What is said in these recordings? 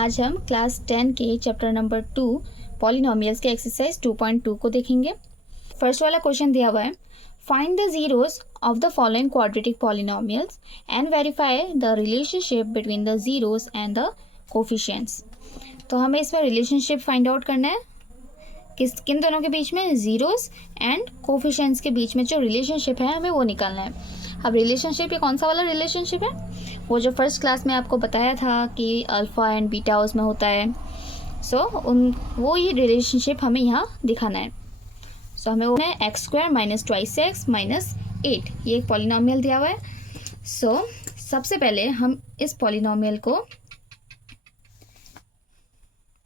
आज हम क्लास 10 के चैप्टर नंबर 2 पॉलिनोमियल्स के एक्सरसाइज 2.2 को देखेंगे। फर्स्ट वाला क्वेश्चन दिया हुआ है, find the zeros of the following quadratic polynomials and verify the relationship between the zeros and the coefficients. तो हमें इसमें रिलेशनशिप फाइंड आउट करना है, किन दोनों के बीच में, जीरोस एंड कोफिशिएंट्स के बीच में जो रिलेशनशिप है हमें वो निकालना है। अब रिलेशनशिप ये कौन सा वाला रिलेशनशिप है, वो जो फर्स्ट क्लास में आपको बताया था कि अल्फ़ा एंड बीटा उसमें होता है। वो ये रिलेशनशिप हमें यहाँ दिखाना है। हमें वो है x square minus twice x minus 8, ये एक पॉलिनोमियल दिया हुआ है। सबसे पहले हम इस पॉलिनोमियल को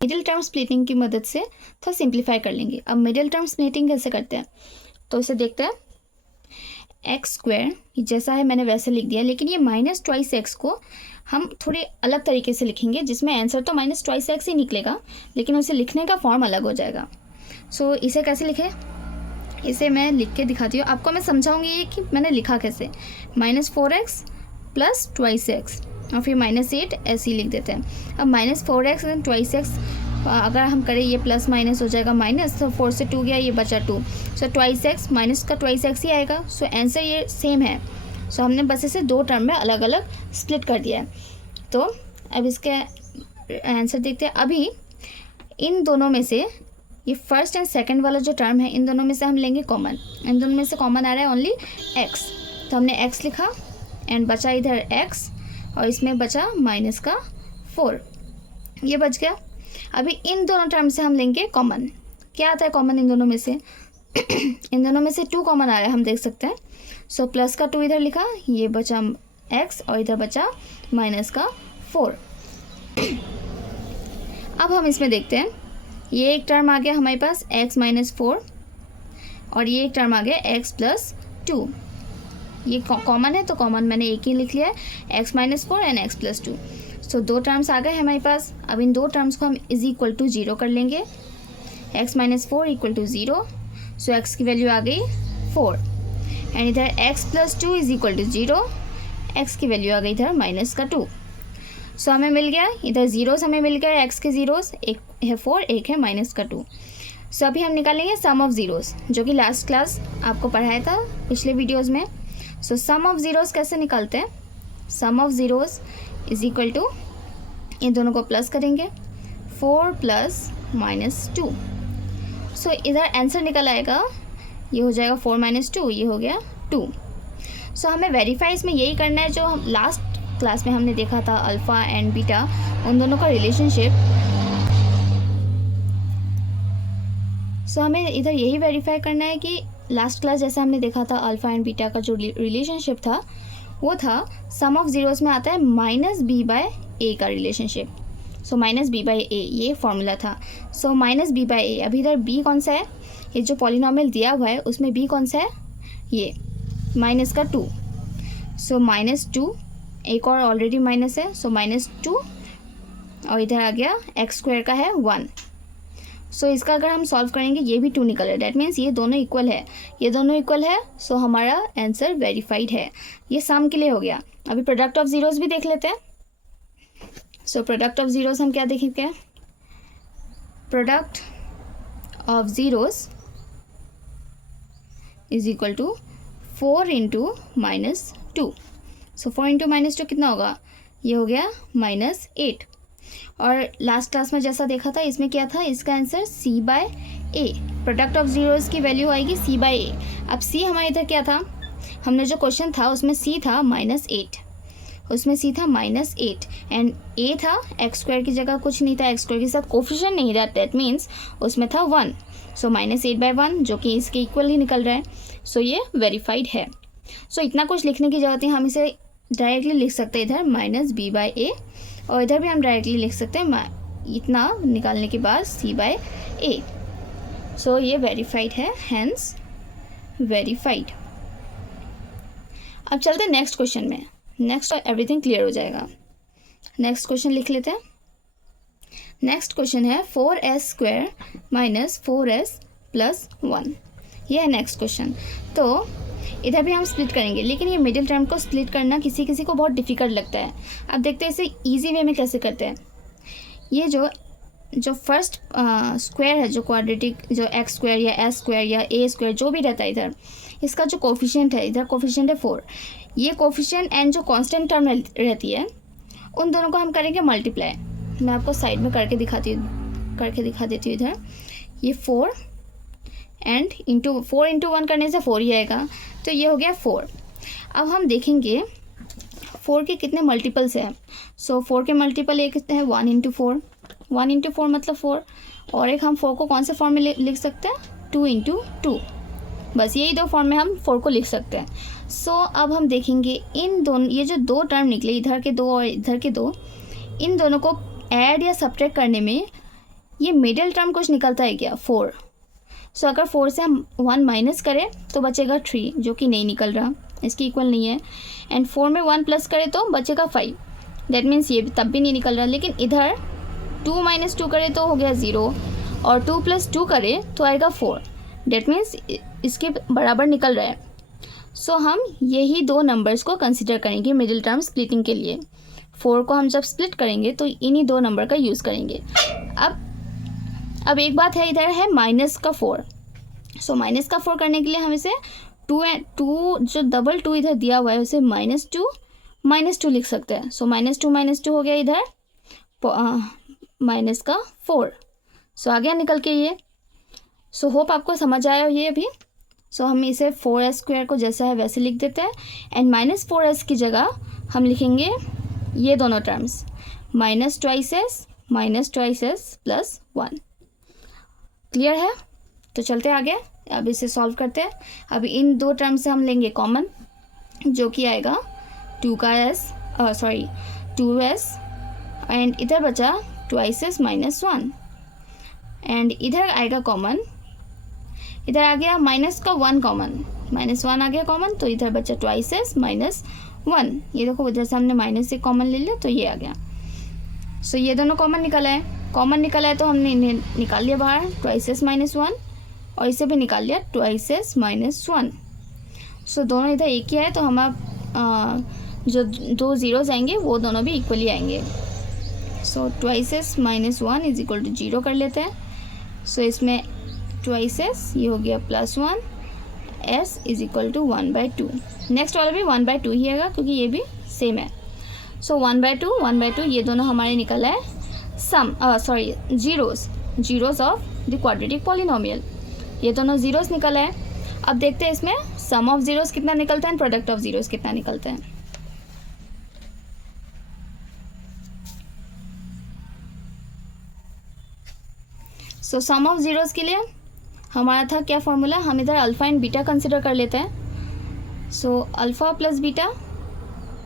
मिडिल टर्म स्प्लिटिंग की मदद से थोड़ा सिंप्लीफाई कर लेंगे। अब मिडिल टर्म स्प्लिटिंग कैसे करते हैं, तो इसे देखते हैं। एक्स स्क्वायर जैसा है मैंने वैसे लिख दिया, लेकिन ये माइनस ट्वाइस एक्स को हम थोड़े अलग तरीके से लिखेंगे, जिसमें आंसर तो माइनस ट्वाइस एक्स ही निकलेगा, लेकिन उसे लिखने का फॉर्म अलग हो जाएगा। इसे कैसे लिखें, इसे मैं लिख के दिखाती हूँ आपको। मैं समझाऊंगी ये कि मैंने लिखा कैसे। Minus 4x plus twice x और फिर माइनस 8 ऐसे ही लिख देते हैं। अब minus 4x and twice x अगर हम करें, ये प्लस माइनस हो जाएगा माइनस, तो 4 से 2 गया, ये बचा 2। ट्वाइस एक्स माइनस का ट्वाइस एक्स ही आएगा। आंसर ये सेम है। हमने बस इसे दो टर्म में अलग अलग स्प्लिट कर दिया है। तो अब इसके आंसर देखते हैं। अभी इन दोनों में से ये फर्स्ट एंड सेकंड वाला जो टर्म है, इन दोनों में से हम लेंगे कॉमन। इन दोनों में से कॉमन आ रहा है ओनली x, तो हमने x लिखा एंड बचा इधर x और इसमें बचा माइनस का 4, ये बच गया। अभी इन दोनों टर्म से हम लेंगे कॉमन। क्या आता है कॉमन इन दोनों में से इन दोनों में से 2 कॉमन आ रहा है, हम देख सकते हैं। प्लस का 2 इधर लिखा, ये बचा x और इधर बचा माइनस का 4। अब हम इसमें देखते हैं, ये एक टर्म आ गया हमारे पास x माइनस 4 और ये एक टर्म आ गया x प्लस 2। ये कॉमन है तो कॉमन मैंने एक ही लिख लिया है, x minus 4 and x plus 2। दो टर्म्स आ गए हमारे पास। अब इन दो टर्म्स को हम इज इक्वल टू 0 कर लेंगे। x minus 4 equal to 0, x की वैल्यू आ गई 4 एंड इधर x plus 2 is equal to 0, x की वैल्यू आ गई इधर माइनस का 2। हमें मिल गया इधर जीरोस, हमें मिल गया x के जीरोस, एक है 4 एक है माइनस का 2। अभी हम निकालेंगे सम ऑफ ज़ीरोस, जो कि लास्ट क्लास आपको पढ़ाया था पिछले वीडियोज़ में। सम ऑफ ज़ीरोस कैसे निकालते हैं, sum of zeros is equal to, इन दोनों को प्लस करेंगे, 4 प्लस माइनस 2। इधर आंसर निकल आएगा, ये हो जाएगा 4 माइनस 2, ये हो गया 2। हमें वेरीफाई इसमें यही करना है जो हम लास्ट क्लास में हमने देखा था, अल्फ़ा एंड बीटा उन दोनों का रिलेशनशिप। हमें इधर यही वेरीफाई करना है कि लास्ट क्लास जैसे हमने देखा था, अल्फ़ा एंड बीटा का जो रिलेशनशिप था वो था, सम ऑफ ज़ीरोस में आता है माइनस बी बाय ए का रिलेशनशिप। माइनस बी बाई ए ये फॉर्मूला था। माइनस बी बाई ए, अभी इधर बी कौन सा है, ये जो पॉलिनोमियल दिया हुआ है उसमें बी कौन सा है, ये माइनस का 2। माइनस 2, एक और ऑलरेडी माइनस है, माइनस 2 और इधर आ गया एक्स स्क्वायर का है 1। इसका अगर हम सॉल्व करेंगे, ये भी 2 निकल है, डैट मीन्स ये दोनों इक्वल है, ये दोनों इक्वल है। हमारा आंसर वेरीफाइड है। ये सम के लिए हो गया। अभी प्रोडक्ट ऑफ ज़ीरोस भी देख लेते हैं। प्रोडक्ट ऑफ ज़ीरोस हम क्या देखेंगे, product of zeros is equal to 4 into minus 2। 4 into minus 2 कितना होगा, ये हो गया माइनस 8। और लास्ट क्लास में जैसा देखा था, इसमें क्या था, इसका answer c by A, product of zeros की वैल्यू आएगी c बाय ए। अब c हमारे इधर क्या था, हमने जो क्वेश्चन था उसमें c था माइनस 8, उसमें c था माइनस 8 एंड a था एक्स स्क्वायर की जगह कुछ नहीं था, एक्स स्क्वायर के साथ कोफिशिएंट नहीं था, दैट मीन्स उसमें था 1। माइनस 8 बाय 1 जो कि इसके इक्वल ही निकल रहा है। ये वेरीफाइड है। इतना कुछ लिखने की जरूरत नहीं, हम इसे डायरेक्टली लिख सकते हैं इधर माइनस बी बाय ए, और इधर भी हम डायरेक्टली लिख सकते हैं इतना निकालने के बाद c बाय ए। ये वेरीफाइड है, हैंस वेरीफाइड। अब चलते हैं नेक्स्ट क्वेश्चन में। नेक्स्ट एवरीथिंग क्लियर हो जाएगा। नेक्स्ट क्वेश्चन लिख लेते हैं। नेक्स्ट क्वेश्चन है 4s square minus 4s plus 1, ये है नेक्स्ट क्वेश्चन। इधर भी हम स्प्लिट करेंगे, लेकिन ये मिडिल टर्म को स्प्लिट करना किसी किसी को बहुत डिफ़िकल्ट लगता है। अब देखते हैं इसे ईजी वे में कैसे करते हैं। ये जो फर्स्ट स्क्वायर है, जो क्वाड्रेटिक, जो एक्स स्क्वायर या एस स्क्वायर या ए स्क्वायर जो भी रहता है इधर, इसका जो कोफिशिएंट है, इधर कोफिशिएंट है 4। ये कोफिशिएंट एंड जो कांस्टेंट टर्म रहती है उन दोनों को हम करेंगे मल्टीप्लाई। मैं आपको साइड में करके दिखा देती हूँ। इधर ये 4 एंड इंटू 4 इंटू 1 करने से 4 ही आएगा, तो ये हो गया 4। अब हम देखेंगे 4 के कितने मल्टीपल्स हैं। सो 4 के मल्टीपल एक कितने हैं, 1 इंटू 4, 1 इंटू 4 मतलब 4, और एक हम 4 को कौन से फॉर्म में लिख सकते हैं, 2 इंटू 2। बस यही दो फॉर्म में हम 4 को लिख सकते हैं। सो अब हम देखेंगे इन दोनों, ये जो दो टर्म निकले, इधर के 2 और इधर के 2, इन दोनों को ऐड या सब्ट्रैक्ट करने में ये मिडिल टर्म कुछ निकलता है क्या, 4। सो अगर 4 से हम 1 माइनस करें तो बचेगा 3, जो कि नहीं निकल रहा, इसकी इक्वल नहीं है। एंड 4 में 1 प्लस करें तो बचेगा 5, दैट मीन्स ये तब भी नहीं निकल रहा। लेकिन इधर 2 माइनस 2 करें तो हो गया 0, और 2 प्लस 2 करें तो आएगा 4, दैट मीन्स इसके बराबर निकल रहा है। सो हम यही दो नंबर्स को कंसिडर करेंगे मिडिल टर्म स्प्लिटिंग के लिए। 4 को हम जब स्प्लिट करेंगे तो इन्हीं दो नंबर का यूज़ करेंगे। अब एक बात है, इधर है माइनस का 4। सो माइनस का 4 करने के लिए हम इसे 2 जो डबल 2 इधर दिया हुआ है उसे -2 लिख सकते हैं। सो -2 हो गया इधर माइनस का 4। सो आ गया निकल के ये। सो होप आपको समझ आया ये अभी। सो हम इसे 4s² को जैसा है वैसे लिख देते हैं, एंड -4s की जगह हम लिखेंगे ये दोनों टर्म्स, -2s प्लस 1। क्लियर है? तो चलते आगे, अब इसे सॉल्व करते हैं। अब इन दो टर्म से हम लेंगे कॉमन, जो कि आएगा 2s, एंड इधर बचा 2s -1, एंड इधर आएगा कॉमन, इधर आ गया माइनस का 1 कॉमन, -1 आ गया कॉमन, तो इधर बचा 2s -1। ये देखो इधर से हमने माइनस से कॉमन ले लिया तो ये आ गया। सो ये दोनों कॉमन निकला है तो हमने इन्हें निकाल लिया बाहर, 2s -1, और इसे भी निकाल लिया 2s -1। सो दोनों इधर एक ही है, तो हम अब जो दो ज़ीरोज़ आएंगे वो दोनों भी इक्वली आएंगे। सो 2s -1 इज इक्वल टू 0 कर लेते हैं। सो इसमें 2s ये हो गया +1, s is equal to 1/2। Next वाला भी 1/2 ही आएगा क्योंकि ये भी सेम है। सो 1/2 ये दोनों हमारे निकला है zeros of the quadratic polynomial. ये दोनों ज़ीरोज़ निकला है। अब देखते हैं इसमें सम ऑफ ज़ीरोज़ कितना निकलता है, प्रोडक्ट ऑफ ज़ीरोज़ कितना निकलता है। सो सम ऑफ ज़ीरोज़ के लिए हमारा था क्या फॉर्मूला, हम इधर अल्फ़ा एंड बीटा कंसिडर कर लेते हैं। सो अल्फ़ा प्लस बीटा,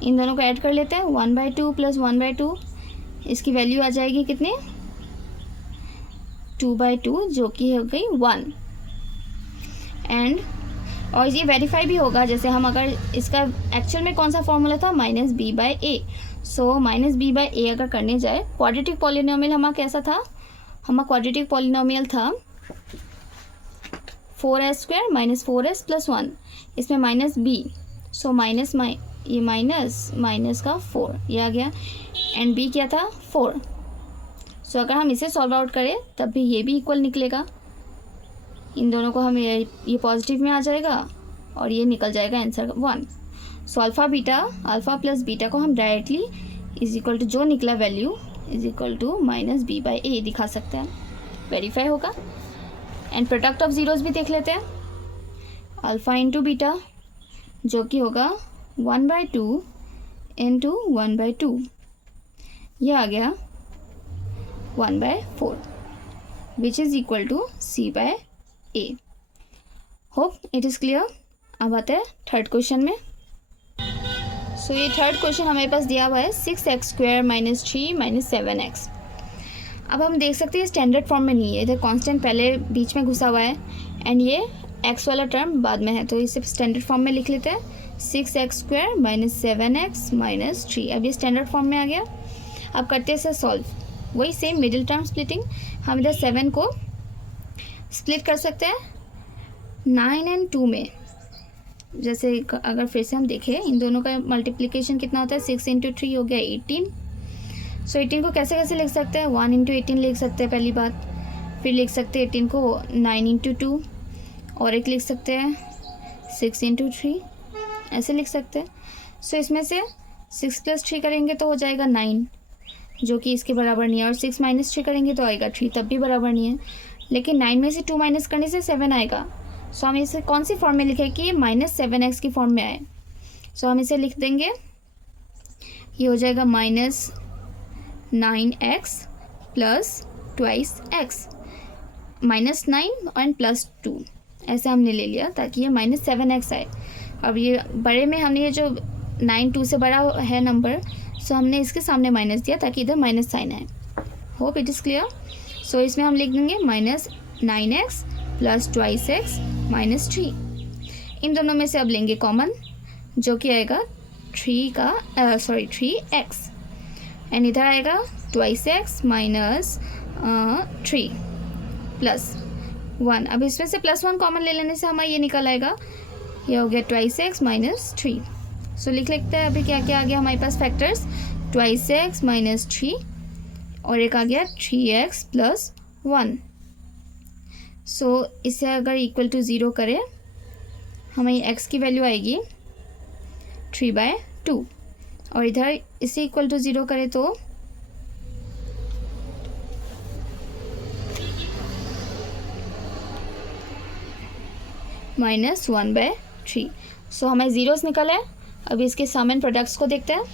इन दोनों को ऐड कर लेते हैं, 1/2 प्लस 1/2, इसकी वैल्यू आ जाएगी कितनी, 2/2, जो कि हो गई 1। एंड और ये वेरीफाई भी होगा, जैसे हम अगर इसका एक्चुअल में कौन सा फॉर्मूला था, -b/a। सो -b/a अगर करने जाए, क्वाड्रेटिक पॉलिनोमियल हमारा कैसा था, हमारा क्वाड्रेटिक पॉलिनोमियल था 4s² -4s प्लस 1, इसमें -b, सो ये माइनस का 4 ये आ गया, एंड b क्या था 4। सो अगर हम इसे सॉल्व आउट करें तब भी ये भी इक्वल निकलेगा, इन दोनों को हम ये पॉजिटिव में आ जाएगा और ये निकल जाएगा आंसर 1। सो अल्फ़ा प्लस बीटा को हम डायरेक्टली इज इक्वल टू जो निकला value is equal to -b/a दिखा सकते हैं, वेरीफाई होगा। एंड प्रोडक्ट ऑफ ज़ीरोज़ भी देख लेते हैं, अल्फ़ा इंटू बीटा जो कि होगा 1/2 इंटू 1/2, ये आ गया 1/4 which is equal to c/a। Hope it is clear. अब आते हैं थर्ड क्वेश्चन में। सो ये थर्ड क्वेश्चन हमारे पास दिया हुआ है 6x² - 3 - 7x। अब हम देख सकते हैं स्टैंडर्ड फॉर्म में नहीं है, इधर कांस्टेंट पहले बीच में घुसा हुआ है एंड ये x वाला टर्म बाद में है, तो इसे स्टैंडर्ड फॉर्म में लिख लेते हैं, 6x² - 7x - 3। अब ये स्टैंडर्ड फॉर्म में आ गया। अब करते हैं इसे सॉल्व, वही सेम मिडिल टर्म स्प्लिटिंग। हम इधर 7 को स्प्लिट कर सकते हैं 9 एंड 2 में। जैसे अगर फिर से हम देखें इन दोनों का मल्टीप्लिकेशन कितना होता है, 6 × 3 हो गया 18। सो 18 को कैसे कैसे लिख सकते हैं, 1 इंटू 18 लिख सकते हैं पहली बात, फिर लिख सकते हैं 18 को 9 इंटू 2, और एक लिख सकते हैं 6 इंटू 3, ऐसे लिख सकते हैं। सो इसमें से 6 + 3 करेंगे तो हो जाएगा 9, जो कि इसके बराबर नहीं है, और 6 - 3 करेंगे तो आएगा 3, तब भी बराबर नहीं है। लेकिन 9 में से 2 माइनस करने से 7 आएगा। सो हम इसे कौन सी फॉर्म में लिखें कि ये -7x की फॉर्म में आए। सो हम इसे लिख देंगे, ये हो जाएगा -9x plus twice x, -9 and +2, ऐसे हमने ले लिया ताकि ये -7x आए। अब ये बड़े में हमने ये जो 9 2 से बड़ा है नंबर, सो हमने इसके सामने माइनस दिया ताकि इधर माइनस साइन आए। Hope it is clear. So इसमें हम लिख देंगे -9x प्लस ट्वाइस x -3। इन दोनों में से अब लेंगे कॉमन, जो कि आएगा 3x, एंड इधर आएगा ट्वाइस x -3 प्लस 1। अब इसमें से +1 कॉमन ले लेने से हमारा ये निकल आएगा, ये हो गया ट्वाइस x -3। सो लिख लेते हैं अभी क्या क्या आ गया हमारे पास फैक्टर्स, ट्वाइस x -3 और एक आ गया 3x + 1। सो इसे अगर इक्वल टू 0 करें, हमें x की वैल्यू आएगी 3/2, और इधर इसे इक्वल टू 0 करें तो -1/3। सो हमें ज़ीरोस निकल है। अभी इसके सम एंड प्रोडक्ट्स को देखते हैं।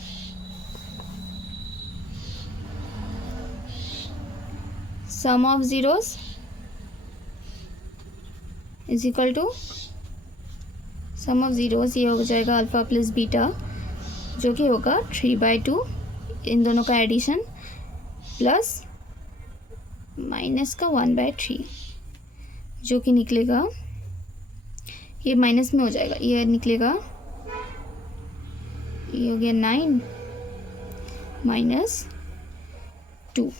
Sum of zeros is equal to sum of zeros, ये हो जाएगा अल्फ़ा प्लस बीटा, जो कि होगा 3/2, इन दोनों का एडिशन, प्लस माइनस का 1/3, जो कि निकलेगा, ये माइनस में हो जाएगा, ये निकलेगा, ये हो गया 9 -2,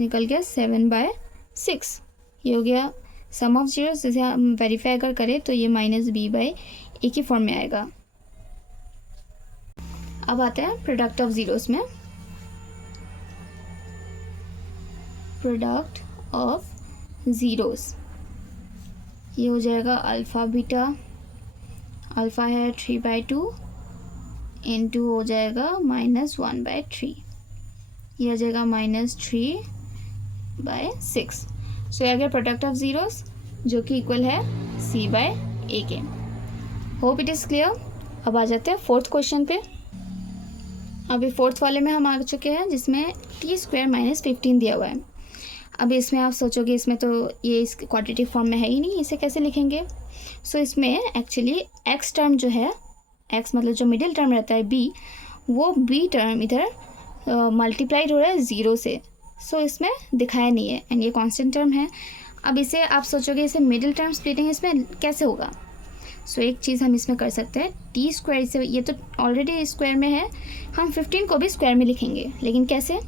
निकल गया 7/6। ये हो गया सम ऑफ जीरोस। इसे हम वेरीफाई अगर करें तो ये -b/a की फॉर्म में आएगा। अब आते हैं प्रोडक्ट ऑफ ज़ीरोस में। प्रोडक्ट ऑफ ज़ीरोस, ये हो जाएगा अल्फ़ा बीटा, अल्फ़ा है 3/2 इंटू हो जाएगा -1/3, ये आ जाएगा -3/6। सो ये आ गया प्रोडक्ट ऑफ ज़ीरोस, जो कि इक्वल है c/a के। Hope it is clear. अब आ जाते हैं फोर्थ क्वेश्चन पे। अभी फोर्थ वाले में हम आ चुके हैं, जिसमें t² -15 दिया हुआ है। अब इसमें आप सोचोगे इसमें तो ये इस क्वाड्रेटिक फॉर्म में है ही नहीं, इसे कैसे लिखेंगे। सो इसमें एक्चुअली x टर्म जो है, x मतलब जो मिडिल टर्म रहता है b, वो b टर्म इधर मल्टीप्लाइड हो रहा है 0 से। सो इसमें दिखाया नहीं है, एंड ये कांस्टेंट टर्म है। अब इसे आप सोचोगे इसे मिडिल टर्म स्प्लिटिंग इसमें कैसे होगा। सो एक चीज़ हम इसमें कर सकते हैं, t², इसे ये तो ऑलरेडी स्क्वायर में है, हम 15 को भी स्क्वायर में लिखेंगे। लेकिन कैसे,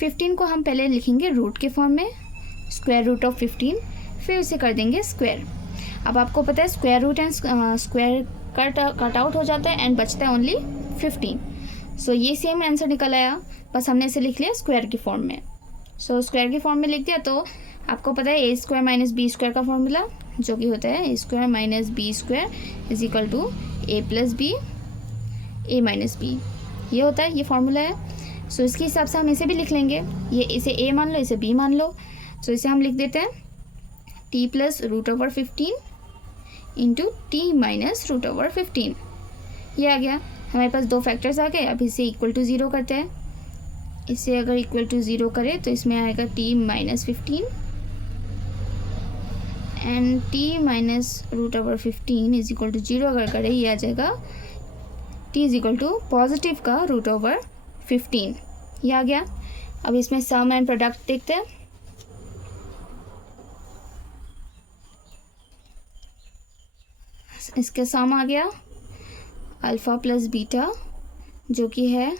15 को हम पहले लिखेंगे रूट के फॉर्म में, √15, फिर उसे कर देंगे स्क्वायर। अब आपको पता है square root and square cut out हो जाता है एंड बचता है ओनली 15। सो ये सेम आंसर निकल आया, बस हमने इसे लिख लिया स्क्वायर की फॉर्म में। सो स्क्वायर की फॉर्म में लिख दिया तो आपको पता है a² - b² का फॉर्मूला, जो कि होता है a² - b² is equal to a + b a - b, ये होता है, ये फार्मूला है। सो इसके हिसाब से हम इसे भी लिख लेंगे, ये इसे a मान लो, इसे b मान लो। सो इसे हम लिख देते हैं t + √15 इंटू t - √15, ये आ गया। हमारे पास दो फैक्टर्स आ गए। अब इसे इक्वल टू 0 करते हैं। इसे अगर इक्वल टू 0 करें तो इसमें आएगा t - 15 and t - √15 is equal to 0 अगर करें, ये आ जाएगा t is equal to positive का √15, ये आ गया। अब इसमें सम एंड प्रोडक्ट देखते हैं। इसके सम आ गया अल्फ़ा प्लस बीटा, जो कि है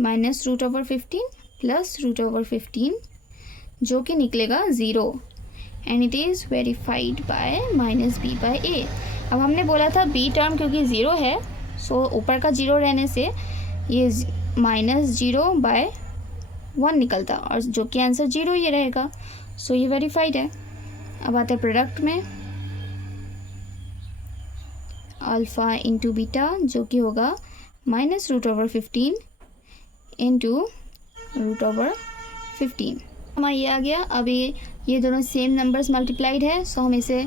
-√15 प्लस √15, जो कि निकलेगा 0, and it is verified bye -b/a। अब हमने बोला था b टर्म क्योंकि 0 है, सो ऊपर का 0 रहने से ये -0/1 निकलता, और जो कि आंसर 0 ये रहेगा। सो ये वेरीफाइड है। अब आते हैं प्रोडक्ट में, अल्फ़ा इंटू बीटा जो कि होगा -√15 इंटू √15 हमारा ये आ गया। अब ये दोनों सेम नंबर्स मल्टीप्लाइड है, सो हम इसे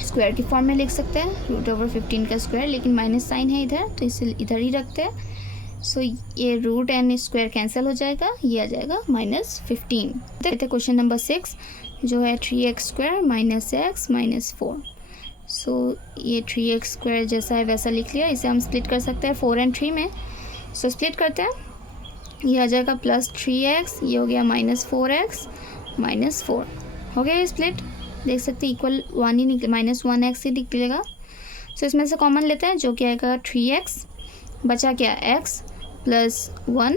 स्क्वायर की फॉर्म में लिख सकते हैं, √15 का स्क्वायर, लेकिन माइनस साइन है इधर तो इसे इधर ही रखते हैं। सो ये रूट एंड स्क्वायर कैंसिल हो जाएगा, ये आ जाएगा -15। देखते हैं क्वेश्चन नंबर 6 जो है 3x² - x - 4। सो ये 3x² जैसा है वैसा लिख लिया। इसे हम स्प्लिट कर सकते हैं 4 और 3 में। सो स्प्लिट करते हैं, ये आ जाएगा +3x, ये हो गया -4x - 4 हो गया ये स्प्लिट। देख सकते हैं इक्वल 1 ही निकले, -1x ही निकलेगा। सो इसमें से कॉमन लेते हैं जो कि आएगा 3x, बचा क्या x + 1।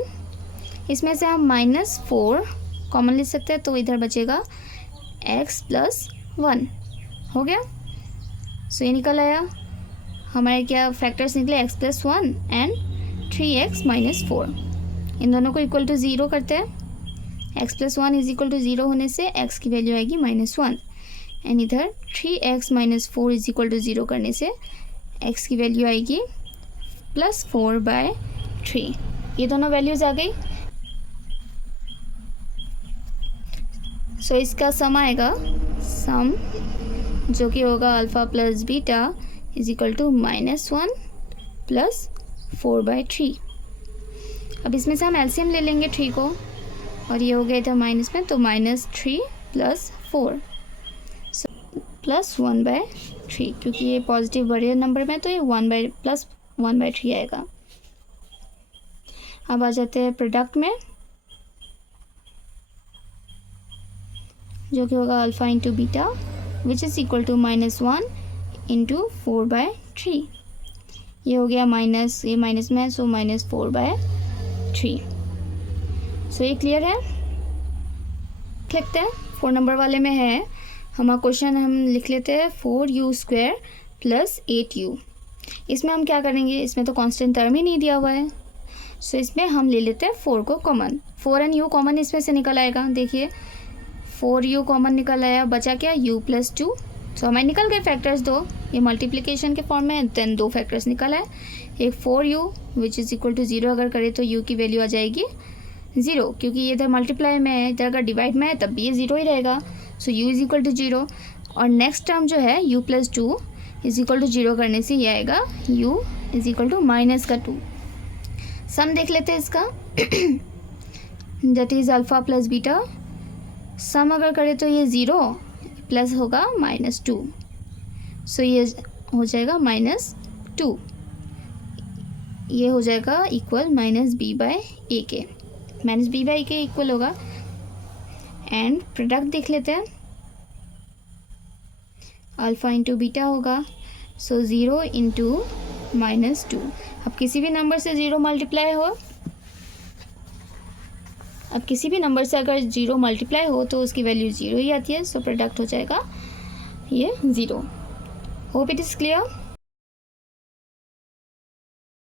इसमें से हम -4 कॉमन ले सकते हैं, तो इधर बचेगा x + 1 हो गया। सो ये निकल आया हमारे क्या फैक्टर्स निकले, x + 1 एंड 3x - 4। इन दोनों को इक्वल टू 0 करते हैं। x + 1 = 0 होने से x की वैल्यू आएगी -1 एंड इधर 3x - 4 = 0 करने से x की वैल्यू आएगी +4/3। ये दोनों वैल्यूज़ आ गई। सो इसका सम आएगा, सम जो कि होगा अल्फ़ा + बीटा = -1 + 4/3। अब इसमें से हम एलसीएम ले लेंगे 3 को, और ये हो गया था माइनस में, तो -3 + 4 +1/3, क्योंकि ये पॉजिटिव बड़े नंबर में तो ये +1/3 आएगा। अब आ जाते हैं प्रोडक्ट में जो कि होगा alpha into beta which is equal to -1 into 4/3। ये हो गया माइनस, ये माइनस में है सो -4/3। सो ये क्लियर है। लिखते हैं 4 नंबर वाले में है हमारा क्वेश्चन, हम लिख लेते हैं 4u² + 8u। इसमें हम क्या करेंगे, इसमें तो कांस्टेंट टर्म ही नहीं दिया हुआ है, सो इसमें हम ले लेते हैं 4 को कॉमन। 4 एंड u कॉमन इसमें से निकल आएगा। देखिए 4u कॉमन निकल आया, बचा क्या u + 2। सो हमारे निकल गए फैक्टर्स 2, ये मल्टीप्लिकेशन के फॉर्म में, देन 2 फैक्टर्स निकल आए। एक 4u which is equal to 0 अगर करें तो u की वैल्यू आ जाएगी 0, क्योंकि ये इधर मल्टीप्लाई में है, इधर अगर डिवाइड में है तब भी ये 0 ही रहेगा। सो u इज़ इक्वल टू 0, और नेक्स्ट टर्म जो है u + 2 इज़ इक्वल टू 0 करने से ये आएगा u इज़ इक्वल टू -2। सम देख लेते हैं इसका दैट इज़ अल्फ़ा + बीटा। सम अगर करें तो ये 0 प्लस होगा -2, सो ये हो जाएगा -2, ये हो जाएगा इक्वल -b/a के, -b/a के इक्वल होगा। एंड प्रोडक्ट देख लेते हैं, अल्फ़ा इंटू बीटा होगा, सो 0 इंटू -2। अब किसी भी नंबर से 0 मल्टीप्लाई हो, अब किसी भी नंबर से अगर 0 मल्टीप्लाई हो तो उसकी वैल्यू 0 ही आती है। सो प्रोडक्ट हो जाएगा ये 0। Hope it is clear.